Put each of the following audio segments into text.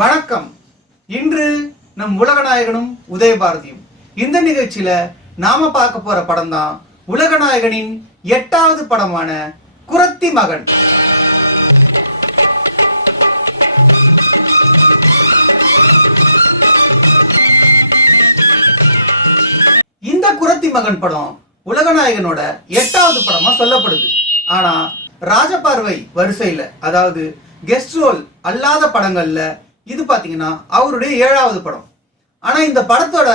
வணக்கம். இன்று நம் உலகநாயகனும் உதயபாரதியும். இந்த நிகழ்ச்சியில நாம பார்க்க போற படம் தான் உலகநாயகனின் 8வது படமான குறத்தி மகன். இந்த குறத்தி மகன் படம் உலகநாயகனோட 8வது படமா சொல்லப்படுது. ஆனா ராஜபார்வை வரிசையில, அதாவது கெஸ்ட் ரோல் அல்லாத படங்கள்ல இது பாத்தீங்கன்னா அவருடைய 7வது படம். ஆனா இந்த படத்தோட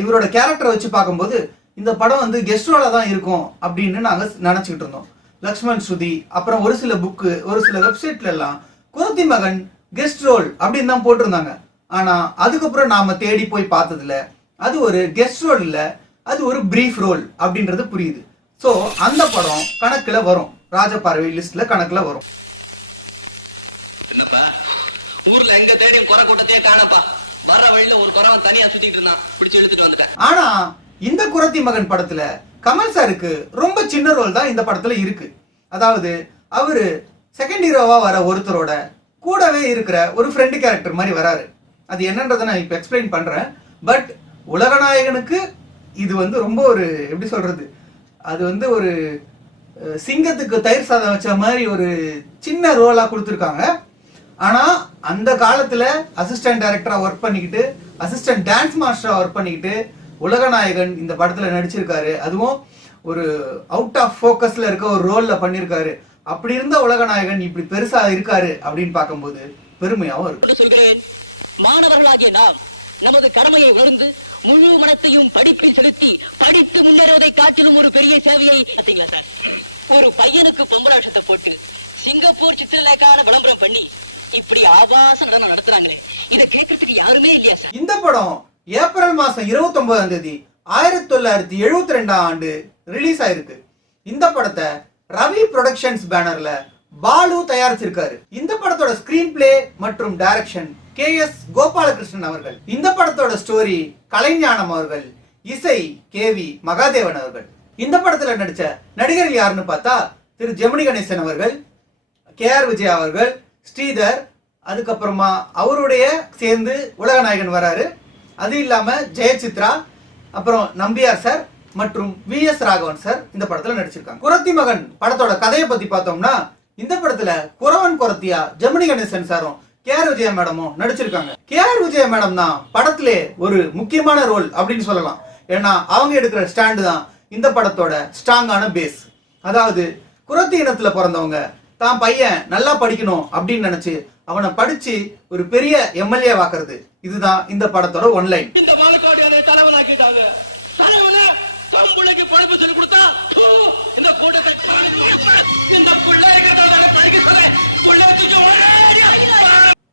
இவரோட கேரக்டரை வச்சு பார்க்கும்போது இந்த படம் வந்து கெஸ்ட் ரோலா தான் இருக்கும் அப்படின்னு நாங்க நினைச்சுக்கிட்டு இருந்தோம். லக்ஷ்மண் ஸ்ருதி, அப்புறம் ஒரு சில புக்கு, ஒரு சில வெப்சைட்ல எல்லாம் குறத்தி மகன் கெஸ்ட் ரோல் அப்படின்னு தான் போட்டிருந்தாங்க. ஆனா அதுக்கப்புறம் நாம தேடி போய் பார்த்ததுல அது ஒரு கெஸ்ட் ரோல் இல்ல, அது ஒரு பிரீஃப் ரோல் அப்படின்றது புரியுது. சோ அந்த படம் கணக்குல வரும், ராஜபார்வை லிஸ்ட்ல கணக்குல வரும். ஊர்ல எங்க தேடியும் குறை கூட்டத்தையே காணப்பா. வர வழியில ஒரு குறவை தனியா சுத்திட்டு இருந்தான், பிடிச்சு இழுத்துட்டு வந்துட்டேன். ஆனா இந்த குறத்தி மகன் படத்துல கமல் சாருக்கு ரொம்ப சின்ன ரோல் தான் இந்த படத்துல இருக்கு. அதாவது அவரு செகண்ட் ஹீரோவா வர ஒருத்தரோட கூடவே இருக்கிற ஒரு ஃப்ரெண்டு கேரக்டர் மாதிரி வராரு. அது என்னன்றதை நான் இப்ப எக்ஸ்பிளைன் பண்றேன். பட் உலகநாயகனுக்கு இது வந்து ரொம்ப ஒரு எப்படி சொல்றது, அது வந்து ஒரு சிங்கத்துக்கு தயிர் சாதம் வச்ச மாதிரி ஒரு சின்ன ரோலா கொடுத்துருக்காங்க. ஆனா அந்த காலத்துல அசிஸ்டன்ட் டைரக்டரா ஒர்க் பண்ணிக்கிட்டு, அசிஸ்டன்ட் டான்ஸ் மாஸ்டரா ஒர்க் பண்ணிக்கிட்டு உலகநாயகன் இந்த படத்துல நடிச்சிருக்காரு. அதுவும் ஒரு அவுட் ஆஃப் ஃபோக்கஸ்ல இருக்க ஒரு ரோல்ல பண்ணிருக்காரு. அப்படி இருந்த உலகநாயகன் இப்படி பெருசா இருக்காரு அப்படின்னு பார்க்கும்போது பெருமையாவும் இருக்கு. சொல்கிறேன், மாணவர்களாகிய நாம் நமது கடமையை உணர்ந்து முழு மனத்தையும் படிப்பில் செலுத்தி படித்து முன்னேறுவதை காட்டிலும் ஒரு பெரிய சேவையை செய்யலாம் சார். ஒரு பையனுக்கு பொம்பளை விஷத்தை போட்டு சிங்கப்பூர் சித்திரலேக்கான விளம்பரம் பண்ணி இப்படி ஆபாச நடனம் நடத்துறாங்களே, இதை கேட்கறதுக்கு யாருமே இல்லையா சார்? இந்த படம் ஏப்ரல் மாசம் 29ஆம் தேதி 1972 ஆண்டு ரிலீஸ் ஆயிருக்கு. இந்த படத்தை ரவி புரொடக்ஷன்ஸ் பேனர்ல பாலு தயாரிச்சிருக்காரு. இந்த படத்தோட ஸ்கிரீன் பிளே மற்றும் டைரக்ஷன் KS கோபாலகிருஷ்ணன் அவர்கள். இந்த படத்தோட ஸ்டோரி கலைஞானம் அவர்கள், இசை KV மகாதேவன் அவர்கள். இந்த படத்துல நடிச்ச நடிகர்கள் யாருன்னு பார்த்தா திரு ஜெமினி கணேசன் அவர்கள், KR விஜயா அவர்கள், ஸ்ரீதர், அதுக்கப்புறமா அவருடைய சேர்ந்து உலகநாயகன் வராரு. அது இல்லாம ஜெயசித்ரா, அப்புறம் நம்பியார் சார் மற்றும் VS ராகவன் சார் இந்த படத்துல நடிச்சிருக்காங்க. குறத்தி மகன் படத்தோட கதையை பத்தி பார்த்தோம்னா இந்த படத்துல குறவன் குறத்தியா ஜெமினி கணேசன் சாரும் KR விஜயா மேடமும் நடிச்சிருக்காங்க. KR விஜயா மேடம் தான் படத்திலே ஒரு முக்கியமான ரோல் அப்படின்னு சொல்லலாம். ஏன்னா அவங்க எடுக்கிற ஸ்டாண்டு தான் இந்த படத்தோட ஸ்ட்ராங்கான பேஸ். அதாவது குறத்தி இனத்துல பிறந்தவங்க தான் பையன் நல்லா படிக்கணும் அப்படின்னு நினைச்சு அவனை படிச்சு ஒரு பெரிய MLA வாக்குறது, இதுதான் இந்த படத்தோட ஒன்லைன்.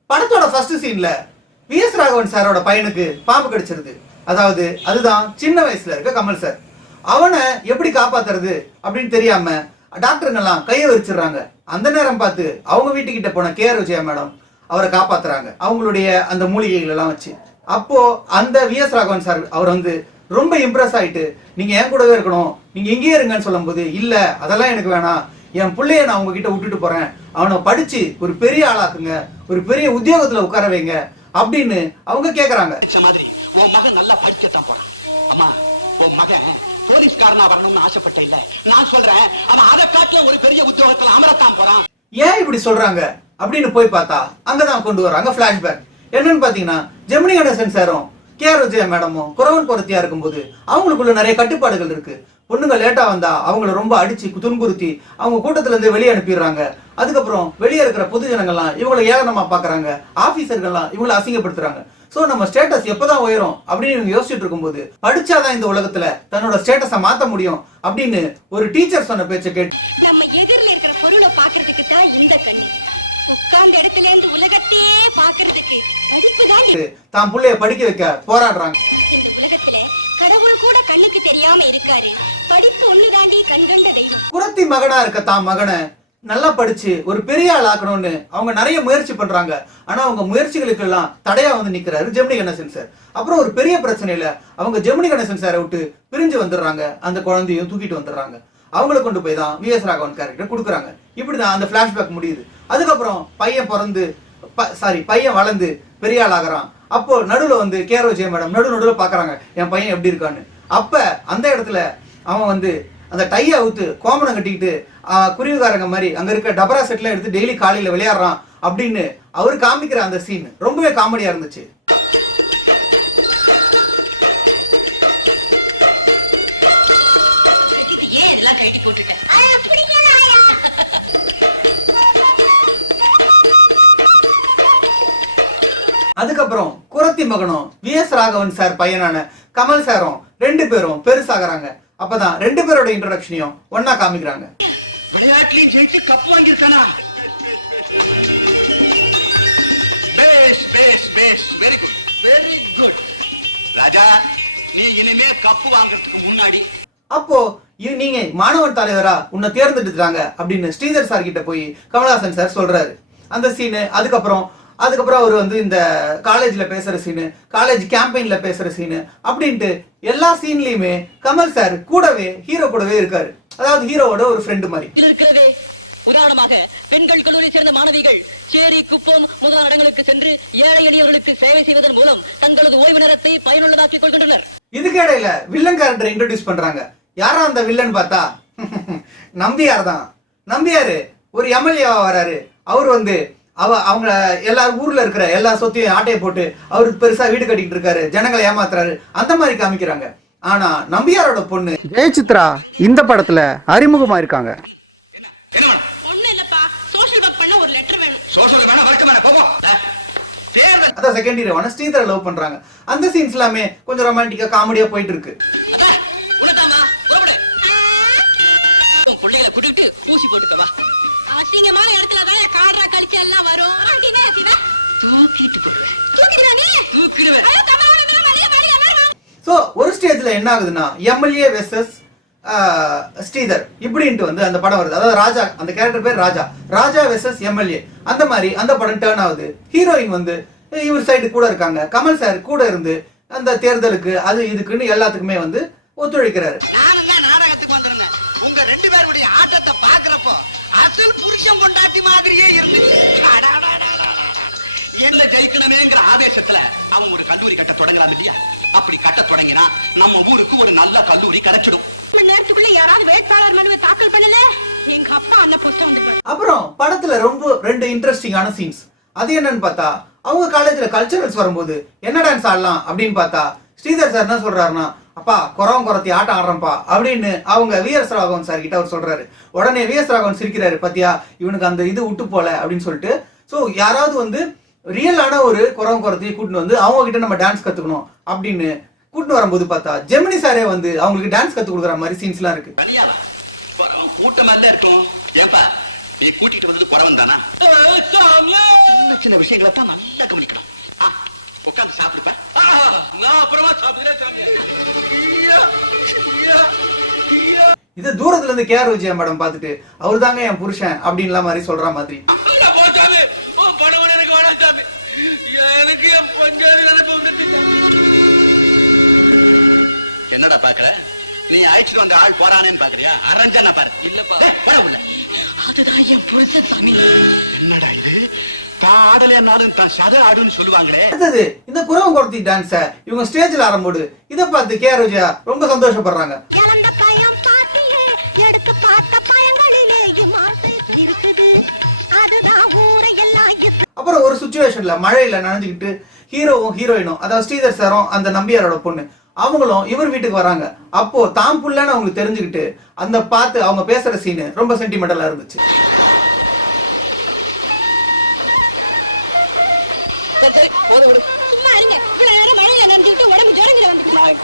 படத்தோட ஃபர்ஸ்ட் சீன்ல VS ராகவன் சாரோட பையனுக்கு பாம்பு கடிச்சிருது. அதாவது அதுதான் சின்ன வயசுல இருக்க கமல் சார். அவனை எப்படி காப்பாத்துறது அப்படின்னு தெரியாம டாக்டருங்கெல்லாம் கையை வச்சிடுறாங்க. அந்த நேரம் பார்த்து அவங்க வீட்டுக்கிட்ட போன KR விஜயா மேடம் அவரை காப்பாத்துறாங்க, அவங்களுடைய அந்த மூலிகைகள் எல்லாம் வச்சு. அப்போ அந்த VS ராகவன் சார் அவர் வந்து ரொம்ப இம்ப்ரெஸ் ஆயிட்டு, நீங்க என் கூடவே இருக்கணும், நீங்க இங்கேயே இருங்கன்னு சொல்லும் போது, இல்ல அதெல்லாம் எனக்கு வேணாம், என் பிள்ளைய நான் உங்ககிட்ட விட்டுட்டு போறேன், அவனை படிச்சு ஒரு பெரிய ஆளாக்குங்க, ஒரு பெரிய உத்தியோகத்துல உட்கார வைங்க அப்படின்னு அவங்க கேக்குறாங்க. ஏன் இப்படி சொல்றாங்க அப்படின்னு போய் பார்த்தா அங்கதான் கொண்டு வராங்க பிளாஷ்பேக். என்னன்னு பாத்தீங்கன்னா ஜெமினி கணேசன் சாரும் KR விஜயா மேடமும் குறவன் குறத்தியா இருக்கும்போது அவங்களுக்குள்ள நிறைய கட்டுப்பாடுகள் இருக்கு. பொண்ணுங்க லேட்டா வந்தா அவங்கள ரொம்ப அடிச்சு துன்புறுத்தி அவங்க கூட்டத்துல இருந்து வெளியே அனுப்பிடுறாங்க. அதுக்கப்புறம் வெளியே இருக்கிற பொது ஜனங்கள்லாம் இவங்களை ஏளனமா பாக்குறாங்க, ஆபீசர்கள்லாம் இவங்களை அசிங்கப்படுத்துறாங்க. சோ நம்ம ஸ்டேட்டஸ் எப்பதான் உயரும் அப்படின்னு இவங்க யோசிச்சுட்டு இருக்கும்போது, படிச்சாதான் இந்த உலகத்துல தன்னோட ஸ்டேட்டஸை மாத்த முடியும் அப்படின்னு ஒரு டீச்சர் சொன்ன பேச்சை கேட்டு நம்ம எதிரில இருக்கிற பொருளை பாக்குறதுக்கு தான் இந்த கண்ணு, உட்கார்ந்த இடத்துல இருந்து உலகத்தையே பாக்குறதுக்கு படிப்பு தான் தான் புள்ளைய படிக்க வைக்க போராடுறாங்க. இந்த உலகத்துல கடவுள் கூட கண்ணுக்கு தெரியாம இருக்காரு, படிப்பு ஒண்ணுதாண்டி கண்கண்ட தெய்வம். குறத்தி மகனா இருக்க தான் மகனை நல்லா படிச்சு ஒரு பெரிய ஆள் ஆக்கணும்னு அவங்க நிறைய முயற்சி பண்றாங்க. ஆனா அவங்க முயற்சிகளுக்கு எல்லாம் தடையா வந்து நிக்கிறாரு ஜெமினி கணேசன் சார். அப்புறம் ஒரு பெரிய பிரச்சனையில அவங்க ஜெமினி கணேசன் சாரை விட்டு பிரிஞ்சு வந்துடுறாங்க. அந்த குழந்தையும் தூக்கிட்டு வந்துடுறாங்க. அவங்களை கொண்டு போய் தான் VS ராகவன் கேரக்டர் கொடுக்குறாங்க. இப்படிதான் அந்த பிளாஷ்பேக் முடியுது. அதுக்கப்புறம் பையன் பிறந்து பையன் வளர்ந்து பெரிய ஆள் ஆகிறான். அப்போ நடுவுல வந்து கேஆர் விஜயா மேடம் நடுவுல பாக்குறாங்க என் பையன் எப்படி இருக்கான்னு. அப்ப அந்த இடத்துல அவன் வந்து அந்த டைய அவுத்து கோமணம் கட்டிக்கிட்டு குருவிகாரங்க மாதிரி அங்க இருக்க டபரா செட்ல எடுத்து டெய்லி காலையில விளையாடுறான் அப்படின்னு அவரு காமிக்கிற அந்த சீன் ரொம்பவே காமெடியா இருந்துச்சு. அதுக்கப்புறம் குரத்தி மகனும் விஎஸ் ராகவன் சார் பையனான கமல் சாரும் 2 பேரும் பெருசாகிறாங்க. அப்பதான் 2 பேரோட இன்ட்ரோடக்ஷனையும் ஒன்னா காமிக்கிறாங்க. விளையாட்டுலயும் ஜெயிச்சு கப் வாங்கியிருக்கானா? Very good very good Raja, நீ இனிமே கப் வாங்குறதுக்கு முன்னாடி அப்போ நீங்க மாணவன் தலைவரா உன்னை தேர்ந்தெடுத்துட்டாங்க அப்படின்னு ஸ்ரீதர் சார் கிட்ட போய் கமலஹாசன் சார் சொல்றாரு. அந்த சீனு அதுக்கப்புறம் அவர் வந்து இந்த காலேஜ்ல பேசுற சீனு, காலேஜ் கேம்பெயின்ல பேசுற சீனு அப்படின்ட்டு எல்லா சீன்லயுமே கமல் சார் கூடவே ஹீரோ கூடவே இருக்காரு. அதாவது ஹீரோவோட ஒரு ஃப்ரெண்டு மாதிரி. உதாரணமாக பெண்கள் கல்லூரி சேர்ந்த மாணவிகள் சேரி குப்பம் முதலான இடங்களுக்கு சென்று ஏழை எளியவர்களுக்கு சேவை செய்வதன் மூலம் தங்களது ஓய்வு நேரத்தை பயனுள்ளதாக்கிக் கொள்கின்றனர். இதுக்கு இடையில வில்லன் கேரக்டர் இன்ட்ரோடியூஸ் பண்றாங்க. யாரா அந்த வில்லன் பார்த்தா நம்பியார் தான். நம்பியாரு ஒரு எம்எல்ஏவா வராரு. அவர் வந்து அவங்க எல்லா ஊர்ல இருக்கிற எல்லா சொத்தையும் ஆட்டையை போட்டு அவருக்கு பெருசா வீடு கட்டிக்கிட்டு இருக்காரு, ஜனங்களை ஏமாத்துறாரு, அந்த மாதிரி காமிக்கிறாங்க. ஆனா நம்பியாரோட பொண்ணு ஜெயசித்ரா இந்த படத்துல அறிமுகமா இருக்காங்க. அதான் செகண்ட் ஹீரோவான ஸ்ரீதரை லவ் பண்றாங்க. அந்த சீன்ஸ் எல்லாமே கொஞ்சம் ரொமான்டிக்கா காமெடியா போயிட்டு இருக்கு. சோ ஒரு ஸ்டேஜ்ல என்ன ஆகுதுன்னா எம்எல்ஏ வெர்சஸ் ஸ்ரீதர் இப்படின்ட்டு வந்து அந்த படம் வருது. அதாவது ராஜா, அந்த கேரக்டர் பேர் ராஜா வெர்சஸ் எம்எல்ஏ. அந்த மாதிரி அந்த படம் டேர்ன் ஆகுது. ஹீரோயின் வந்து இவர் சைடு கூட இருக்காங்க. கமல் சார் கூட இருந்து அந்த தேர்தலுக்கு அது இதுக்குன்னு எல்லாத்துக்குமே வந்து ஒத்துழைக்கிறாரு. உங்க 2 பேருடைய ஆட்டத்தை பாக்குறப்போ அசல் புருஷன் கொண்டாட்டி மாதிரியே இருந்துச்சு. என்ன ஜெயிக்கணுமேங்கிற ஆவேசத்துல அவன் ஒரு கல்லூரி கட்ட தொடங்குறாரு இல்லையா? அப்படி கட்ட தொடங்கினா நம்ம ஊருக்கு ஒரு நல்ல கல்லூரி கிடைச்சிடும். நேரத்துக்குள்ள யாராவது வேட்பாளர் மனுவை தாக்கல் பண்ணல, எங்க அப்பா அண்ணன் புஸ்தகம் வந்து. அப்புறம் படத்துல ரொம்ப 2 இன்ட்ரெஸ்டிங்கான சீன்ஸ். அது என்னன்னு பார்த்தா அவங்க காலேஜ்ல கல்ச்சரல்ஸ் வரும்போது என்ன டான்ஸ் ஆடலாம் அப்படின்னு பார்த்தா ஸ்ரீதர் சார் என்ன சொல்றாருன்னா, அப்பா குறத்தி ஆட்டம் ஆடுறப்பா அப்படின்னு அவங்க விஎஸ் ராகவன் சார் கிட்ட அவர் சொல்றாரு. உடனே விஎஸ் ராகவன் சிரிக்கிறாரு, பத்தியா இவனுக்கு அந்த இது விட்டு போல அப்படின்னு சொல்லிட்டு. சோ யாராவது வந்து ரியலான ஒரு குறத்தியை கூட்டின்னு வந்து அவங்க கிட்ட நம்ம டான்ஸ் கத்துக்கணும் அப்படின்னு கூட்டின்னு வரும்போது பார்த்தா ஜெமினி சாரே வந்து அவங்களுக்கு டான்ஸ் கத்து கொடுக்குற மாதிரி சீன்ஸ் எல்லாம் இருக்கு. கூட்டமா இருக்கும். ஏப்பா நீ கூட்டிட்டு வந்தது குறவன் தானா? சின்ன விஷயங்களை தான் நல்லா கவனிக்கணும். உட்காந்து சாப்பிடுப்பா. நான் அப்புறமா சாப்பிடுறேன். இது தூரத்துல இருந்து கேஆர் விஜயா மேடம் பார்த்துட்டு அவர் தாங்க என் புருஷன் அப்படின்லாம் மாதிரி சொல்ற மாதிரி. என்னடா பாக்குற? நீ அழைச்சிட்டு வந்த ஆள் போறானேன்னு பாக்குறியா? அரஞ்சனா பாரு. இல்லப்பா அதுதான் என் புருஷன் சாமி. என்னடா இது? இந்த குறத்தி டான்ஸ இவங்க ஸ்டேஜ்ல ஆரம்போது இதை பார்த்து கேஆர் விஜயா ரொம்ப சந்தோஷப்படுறாங்க. அப்புறம் ஒரு சிச்சுவேஷன்ல மழையில நனைஞ்சுக்கிட்டு ஹீரோவும் ஹீரோயினும், அதாவது ஸ்ரீதர் சாரும் அந்த நம்பியாரோட பொண்ணு அவங்களும் இவர் வீட்டுக்கு வராங்க. அப்போ தாம் புள்ளன்னு அவங்களுக்கு தெரிஞ்சுக்கிட்டு அந்த பார்த்து அவங்க பேசுற சீனு ரொம்ப சென்டிமெண்டலா இருந்துச்சு.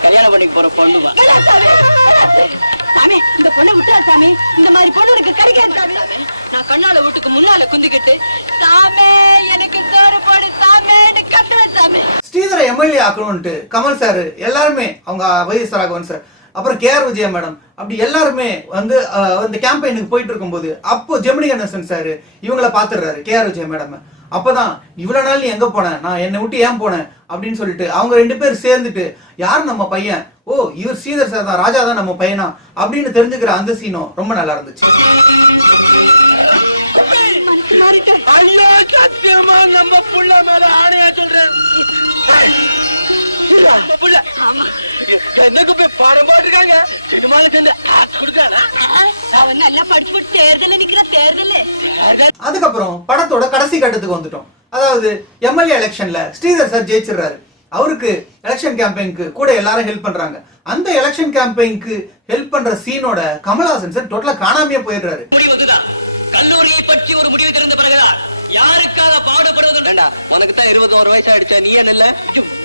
கல்யாணம் பண்ணி போற பொண்ணு இந்த பொண்ணை விட்டுறா சாமி. இந்த மாதிரி பொண்ணு எனக்கு கிடைக்காது சாமி. நான் கண்ணால வீட்டுக்கு முன்னால குந்திக்கிட்டு சாமே எனக்கு சோறு போடு சாமேன்னு கத்துவேன் சாமி. ஸ்ரீதரை எம்எல்ஏ ஆக்கணும்ட்டு கமல் சார் எல்லாருமே, அவங்க வைஎஸ் ராகவன் சார், அப்புறம் கேஆர் விஜயா மேடம், அப்படி எல்லாருமே வந்து இந்த கேம்பெயினுக்கு போயிட்டு இருக்கும்போது அப்போ ஜெமினி கணேசன் சார் இவங்களை பாத்துடுறாரு கேஆர் விஜயா மேடம். அப்பதான் இவ்வளவு நாள் நீ எங்க போன, நான் என்னை விட்டு ஏன் போனேன் அப்படின்னு சொல்லிட்டு அவங்க 2 பேர் சேர்ந்துட்டு யார் நம்ம பையன், ஓ இவர் ஸ்ரீதர் சார் தான், ராஜா தான் நம்ம பையனா அப்படின்னு தெரிஞ்சுக்கிற அந்த சீனும் ரொம்ப நல்லா இருந்துச்சு. நம்ம நிஜமாவே சேர்ந்து கொடுத்தாரா? அவன் நல்லா படிச்சு தேர்தல நிக்கிற தேர்தல. அதுக்கப்புறம் படத்தோட கடைசி கட்டத்துக்கு வந்துட்டோம். அதாவது எம்எல்ஏ எலெக்ஷன்ல ஸ்ரீதர் சார் ஜெயிச்சிடுறாரு. அவருக்கு எலெக்ஷன் கேம்பெயினுக்கு கூட எல்லாரும் ஹெல்ப் பண்றாங்க. அந்த எலெக்ஷன் கேம்பெயினுக்கு ஹெல்ப் பண்ற சீனோட கமல்ஹாசன் சார் டோட்டலா காணாமையே போயிடுறாரு. கல்லூரியை பற்றி ஒரு முடிவு தெரிந்த பிறகுதான் யாருக்காக பாடுபடுவது வேண்டாம். உனக்கு தான் 21 வயசு ஆயிடுச்சா, நீ ஏன் இல்ல?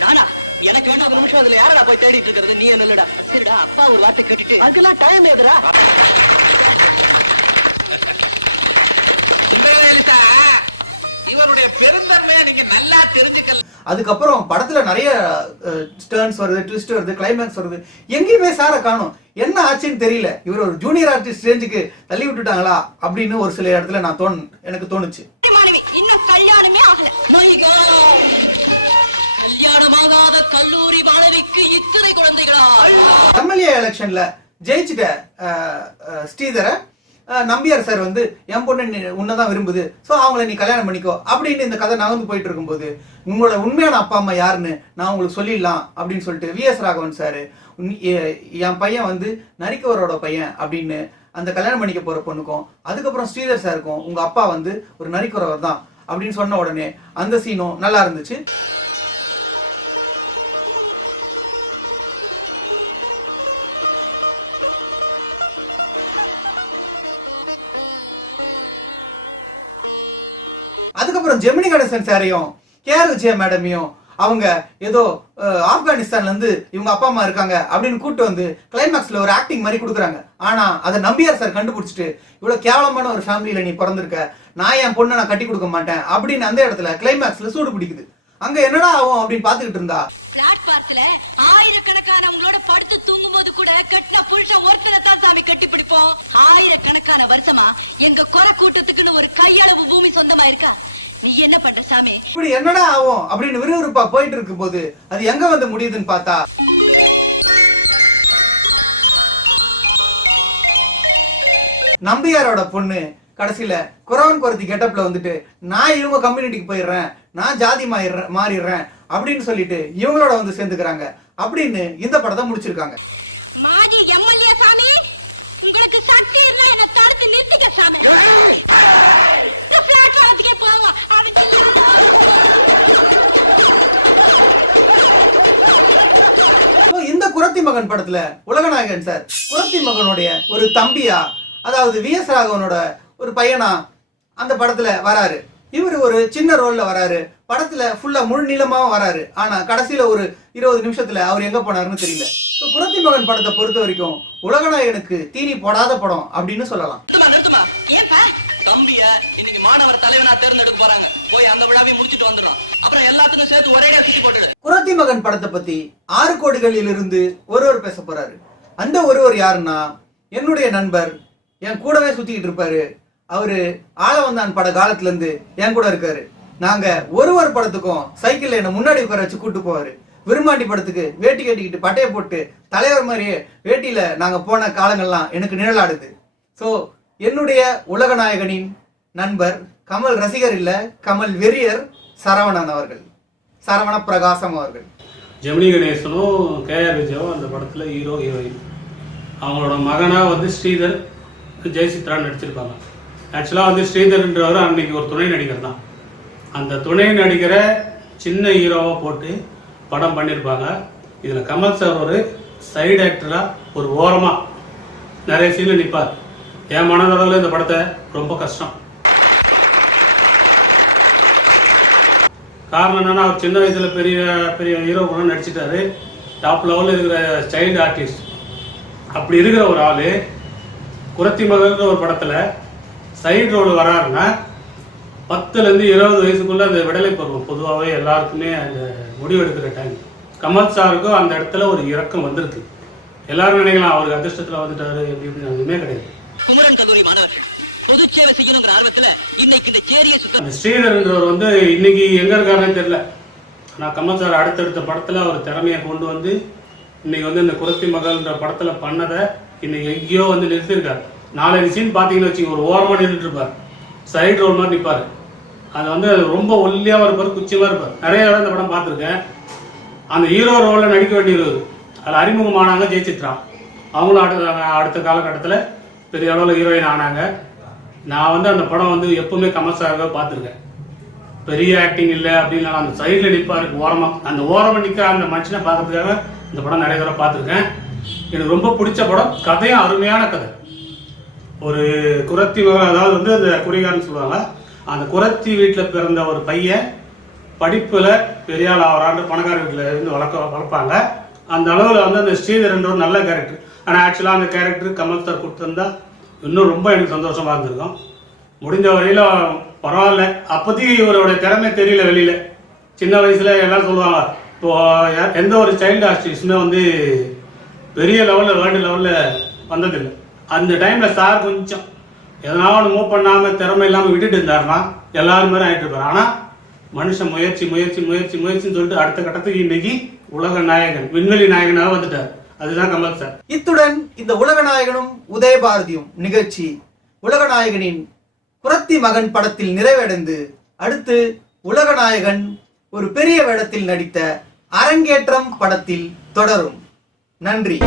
நானா? எனக்கு வேணா ஒரு நிமிஷம் அதுல யாரா போய் தேடிட்டு இருக்கிறது, நீ ஏன் இல்லடா? சரிடா, அப்பா ஒரு வார்த்தை கேட்டுட்டு அதுக்கெல்லாம் டைம் ஏதுடா. இவருடைய பெருந்தன்மையை நீங்க நல்லா தெரிஞ்சுக்கல. அதுக்கப்புறம் படத்துல நிறைய டர்ன்ஸ் வருது, ட்விஸ்ட் வருது, கிளைமேக்ஸ் வருது. எங்கேயுமே சாரை காணும். என்ன ஆச்சுன்னு தெரியல. இவர் ஒரு ஜூனியர் ஆர்டிஸ்ட் ரேஞ்சுக்கு தள்ளி விட்டுட்டாங்களா அப்படின்னு ஒரு சில இடத்துல எனக்கு தோணுச்சு. இன்னும் கல்யாணமே ஆகல. கல்யாணமாகாத கல்லூரி மாணவிக்கு இத்தனை குழந்தைகளா? எம்எல்ஏ எலெக்ஷன்ல ஜெயிச்சுட்ட ஸ்ரீதரை நம்பியார் சார் வந்து என் பொண்ணு உன்னதான் விரும்புது, ஸோ அவங்கள நீ கல்யாணம் பண்ணிக்கோ அப்படின்னு இந்த கதை நகர்ந்து போயிட்டு இருக்கும்போது உங்களோட உண்மையான அப்பா அம்மா யாருன்னு நான் உங்களுக்கு சொல்லிடலாம் அப்படின்னு சொல்லிட்டு விஎஸ் ராகவன் சார் என் பையன் வந்து நரிக்கவரோட பையன் அப்படின்னு அந்த கல்யாணம் பண்ணிக்க போற பொண்ணுக்கும், அதுக்கப்புறம் ஸ்ரீதர் சாருக்கும் உங்க அப்பா வந்து ஒரு நரிக்கவரவர் தான் அப்படின்னு சொன்ன உடனே அந்த சீனும் நல்லா இருந்துச்சு. அதுக்கப்புறம் ஜெமினி கணேசன் சாரையும் கேஆர் விஜயா மேடமையும் அவங்க ஏதோ ஆப்கானிஸ்தான்ல இருந்து இவங்க அப்பா அம்மா இருக்காங்க அப்படின்னு கூட்டு வந்து கிளைமேக்ஸ்ல ஒரு ஆக்டிங் மாதிரி கொடுக்குறாங்க. ஆனா அதை நம்பியார் சார் கண்டுபிடிச்சிட்டு இவ்வளவு கேவலமான ஒரு ஃபேமிலியில நீ பிறந்திருக்க, நான் என் பொண்ணை நான் கட்டி கொடுக்க மாட்டேன் அப்படின்னு அந்த இடத்துல கிளைமேக்ஸ்ல சூடு பிடிக்குது. அங்க என்னடா ஆகும் அப்படின்னு பாத்துக்கிட்டு இருந்தா பிளாட்பார்த்ல ஆயிரக்கணக்கானவங்களோட படுத்து தூங்கும் போது கூட கட்டின புருஷன் ஒருத்தனை தான் சாமி கட்டி பிடிப்போம். ஆயிரக்கணக்கான வருஷமா எங்க கொலை கூட்டத்துக்குன்னு ஒரு கையளவு பூமி சொந்தமா இருக்கா? நீ என்ன பண்ற சாமி? இப்படி என்னடா ஆகும் அப்படின்னு விறுவிறுப்பா போயிட்டு இருக்கும் போது அது எங்க வந்து முடியுதுன்னு பார்த்தா நம்பியாரோட பொண்ணு கடைசியில குறவன் குறத்தி கெட்டப்ல வந்துட்டு நான் இவங்க கம்யூனிட்டிக்கு போயிடுறேன், நான் ஜாதி மாறிடுறேன் அப்படின்னு சொல்லிட்டு இவங்களோட வந்து சேர்ந்துக்கிறாங்க அப்படின்னு இந்த படத்தை முடிச்சிருக்காங்க. மாஜி எம்எல்ஏ சாமி, உங்களுக்கு சக்தி இருந்தா என்ன தடுத்து நிறுத்திக்க சாமி. பிளாட்பார்த்துக்கே போவோம். இந்த குறத்தி மகன் படத்துல உலகநாயகன் சார் குறத்தி மகனுடைய ஒரு தம்பியா, அதாவது விஎஸ் ராகவனோட ஒரு பையனா அந்த படத்துல வராரு. இவர் ஒரு சின்ன ரோல்ல வராரு. படத்துல ஃபுல்லா முழு நீளமாவும் வராரு. ஆனா கடைசியில ஒரு 20 நிமிஷத்துல அவர் எங்க போனாருன்னு தெரியல. குறத்தி மகன் படத்தை பொறுத்த வரைக்கும் உலகநாயகனுக்கு தீனி போடாத படம் அப்படின்னு சொல்லலாம். தம்பிய இன்னைக்கு மாணவர் தலைவனா தேர்ந்தெடுக்க போறாங்க. போய் அந்த விழாவை முடிச்சிட்டு வந்துடும். அப்புறம் எல்லாத்துக்கும் சேர்த்து ஒரே கட்டி போட்டுடு. குறத்தி மகன் படத்தை பத்தி 6 கோடிகளில் இருந்து ஒருவர் பேச போறாரு. அந்த ஒருவர் யாருன்னா என்னுடைய நண்பர், என் கூடவே சுத்திக்கிட்டு இருப்பாரு. அவரு ஆளவந்தான் பட காலத்துல இருந்து என் கூட இருக்காரு. நாங்க ஒரு படத்துக்கும் சைக்கிள்ல என்ன முன்னாடி உட்கார வச்சு கூட்டு போவாரு. விரும்மாண்டி படத்துக்கு வேட்டி கட்டிக்கிட்டு பட்டையை போட்டு தலைவர் மாதிரியே வேட்டியில நாங்க போன காலங்கள்லாம் எனக்கு நிழலாடுது. ஸோ என்னுடைய உலகநாயகனின் நண்பர் கமல் ரசிகர் இல்ல, கமல் வெறியர் சரவணன் அவர்கள், சரவண பிரகாசம் அவர்கள். ஜெமினி கணேசனும் கேஆர் விஜயாவும் அந்த படத்துல ஹீரோ ஹீரோயின். அவங்களோட மகனா வந்து ஸ்ரீதர் ஜெயசித்ரா நடிச்சிருப்பாங்க. ஆக்சுவலாக வந்து ஸ்ரீதர்ன்றவர் அன்னைக்கு ஒரு துணை நடிகர் தான். அந்த துணை நடிகரை சின்ன ஹீரோவாக போட்டு படம் பண்ணியிருப்பாங்க. இதில் கமல் சார் ஒரு சைடு ஆக்டராக ஒரு ஓரமாக நிறைய சீனில் நிற்பார். என் மனதளவில் இந்த படத்தை ரொம்ப கஷ்டம். காரணம் என்னன்னா, அவர் சின்ன வயசில் பெரிய பெரிய ஹீரோ கூட நடிச்சிட்டாரு. டாப் லெவலில் இருக்கிற சைல்டு ஆர்டிஸ்ட். அப்படி இருக்கிற ஒரு ஆள் குறத்தி மகன்ற ஒரு படத்தில் சைடு ரோல் வராருன்னா 10லேருந்து 20 வயசுக்குள்ள அந்த விடலை பருவம் பொதுவாகவே எல்லாருக்குமே அந்த முடிவெடுக்கிற டைம். கமல் சாருக்கும் அந்த இடத்துல ஒரு இறக்கம் வந்திருக்கு. எல்லாரும் நினைக்கலாம் அவருக்கு அதிர்ஷ்டத்தில் வந்துட்டாரு எப்படி இப்படின்னு. அதுவுமே கிடையாது. குமரன் கல்லூரி மாணவர்கள் பொது சேவை செய்யணுங்கிற ஆர்வத்துல இன்னைக்கு இந்த சேரியை அந்த ஸ்ரீதர்ன்றவர் வந்து இன்னைக்கு எங்க இருக்காருன்னு தெரியல. ஆனால் கமல் சார் அடுத்தடுத்த படத்தில் அவர் திறமையை கொண்டு வந்து இன்னைக்கு வந்து இந்த குறத்தி மகள்ன்ற படத்தில் பண்ணதை இன்னைக்கு எங்கேயோ வந்து நிறுத்திருக்காரு. 4 சீன் பார்த்தீங்கன்னு வச்சுங்க, ஒரு ஓரமாக நின்றுட்டு இருப்பார், சைடு ரோல் மாதிரி நிற்பார். அது வந்து ரொம்ப ஒல்லியாக இருப்பார், குச்சியமாக இருப்பார். நிறைய இடம் இந்த படம் பார்த்துருக்கேன். அந்த ஹீரோ ரோலில் நடிக்க வேண்டியது அதில் அறிமுகமானாங்க ஜெயசித்ரா. அவங்களும் அடுத்த காலகட்டத்தில் பெரிய அளவில் ஹீரோயின் ஆனாங்க. நான் வந்து அந்த படம் வந்து எப்பவுமே கமர்ஷியலாக பார்த்துருக்கேன். பெரிய ஆக்டிங் இல்லை அப்படின்னா அந்த சைடில் நிற்பாரு ஓரமாக, அந்த ஓரமாக நிற்க அந்த மனுஷனை பார்க்கறதுக்காக இந்த படம் நிறைய தடவை பார்த்துருக்கேன். எனக்கு ரொம்ப பிடிச்ச படம். கதையும் அருமையான கதை. ஒரு குரத்தி மகன், அதாவது வந்து அந்த குடிகாரன்னு சொல்லுவாங்க, அந்த குரத்தி வீட்டில் பிறந்த ஒரு பையன் படிப்பில் பெரிய ஆள் ஆகிறாண்டு பணக்கார வீட்டில் இருந்து வளர்ப்பாங்க. அந்த அளவில் வந்து அந்த ஸ்ரீதரன்ற ஒரு நல்ல கேரக்டர். ஆனால் ஆக்சுவலாக அந்த கேரக்டர் கமல் சார் கொடுத்துருந்தா இன்னும் ரொம்ப எனக்கு சந்தோஷமாக இருந்திருக்கும். முடிஞ்ச வரையில் பரவாயில்ல. அப்போதைக்கு இவருடைய திறமை தெரியல வெளியில். சின்ன வயசில் எல்லாம் சொல்லுவாங்க, இப்போது எந்த ஒரு சைல்டு ஆர்டிஸ்ட்டுமே வந்து பெரிய லெவலில் வேர்ல்டு லெவலில் வந்ததில்லை. அந்த டைமில் சார் கொஞ்சம் எதனாலும் மூவ் பண்ணாமல் திறமை இல்லாமல் விட்டுட்டு இருந்தாருன்னா எல்லாரும் மாதிரி ஆகிட்டு இருப்பார். ஆனால் மனுஷன் முயற்சி முயற்சி முயற்சி முயற்சின்னு சொல்லிட்டு அடுத்த கட்டத்துக்கு இன்னைக்கு உலக நாயகன், விண்வெளி நாயகனாக வந்துட்டார். அதுதான் கமல் சார். இத்துடன் இந்த உலக நாயகனும் உதயபாரதியும் நிகழ்ச்சி உலகநாயகனின் குரத்தி மகன் படத்தில் நிறைவடைந்து அடுத்து உலகநாயகன் ஒரு பெரிய வேடத்தில் நடித்த அரங்கேற்றம் படத்தில் தொடரும். நன்றி.